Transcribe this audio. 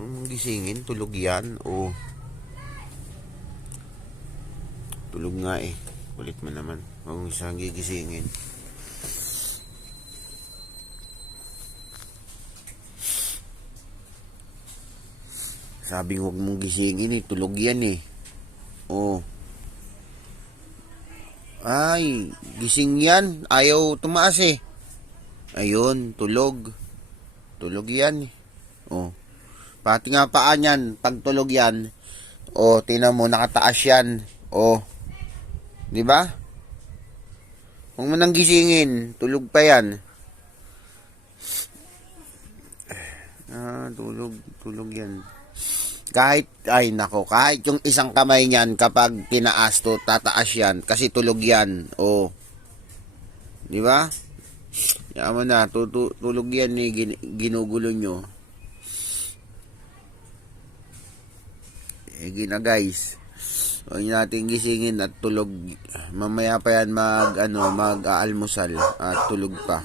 Kung gisingin, tulog yan. O, tulog nga eh. Kulit mo naman. Kung isang gigisingin. Sabi huwag mong gisingin eh. Tulog yan eh. O. Ay, gising yan. Ayaw tumaas eh. Ayun, tulog. Tulog yan eh. O. Pati nga paa niyan, pag tulog yan. O, tingnan mo, nakataas yan. O. Di ba? Huwag mo nang gisingin. Tulog pa yan. Tulog yan. Kahit, ay nako, kahit yung isang kamay niyan kapag tinaas to, tataas yan. Kasi tulog yan. O. Di ba? Yan mo na, tulog yan eh, ginugulo nyo. Sige na guys. Huwag natin gisingin at tulog. Mamaya pa yan mag-aalmusal at tulog pa.